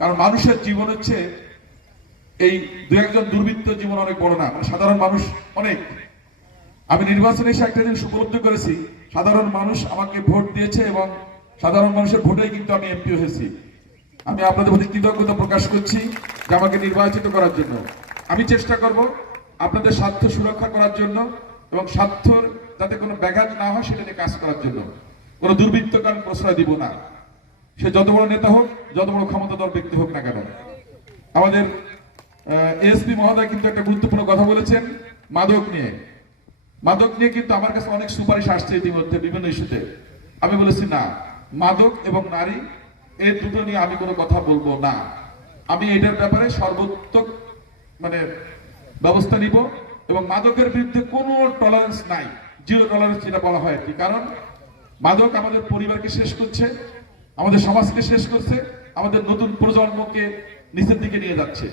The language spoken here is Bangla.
কারণ মানুষের জীবন হচ্ছে এই দু একজন দুর্বৃত্ত জীবন অনেক বড় না, সাধারণ মানুষ অনেক। আমি নির্বাচনে এসে একটা জিনিস উপলব্ধি করেছি, সাধারণ মানুষ আমাকে ভোট দিয়েছে এবং সাধারণ মানুষের ভোটেই কিন্তু আমি এমপি হয়েছি। আমি আপনাদের প্রতি কৃতজ্ঞতা প্রকাশ করছি যে আমাকে নির্বাচিত করার জন্য। আমি চেষ্টা করব আপনাদের স্বার্থ সুরক্ষা করার জন্য এবং স্বার্থর যাতে কোনো ব্যাঘাত না হয় সেটা নিয়ে কাজ করার জন্য। কোনো দুর্বৃত্তকে আমি প্রশ্রয় দিব না, সে যত বড় নেতা হোক, যত বড় ক্ষমতাধর ব্যক্তি হোক না কেন। আমাদের এসপি মহোদয় কিন্তু একটা গুরুত্বপূর্ণ কথা বলেছেন মাদক নিয়ে। মাদক নিয়ে কিন্তু আমার কাছে অনেক সুপারিশ আসছে ইতিমধ্যে বিভিন্ন ইস্যুতে। আমি বলেছি না, মাদক এবং নারী এই দুটো নিয়ে আমি কোনো কথা বলবো না। আমি এটার ব্যাপারে সর্বোত্তম ব্যবস্থা নিব এবং মাদকের বিরুদ্ধে কোনো টলারেন্স নাই, জিরো টলারেন্স যেটা বলা হয় আর কি। কারণ মাদক আমাদের পরিবারকে শেষ করছে, আমাদের সমাজকে শেষ করছে, আমাদের নতুন প্রজন্মকে নিচের দিকে নিয়ে যাচ্ছে।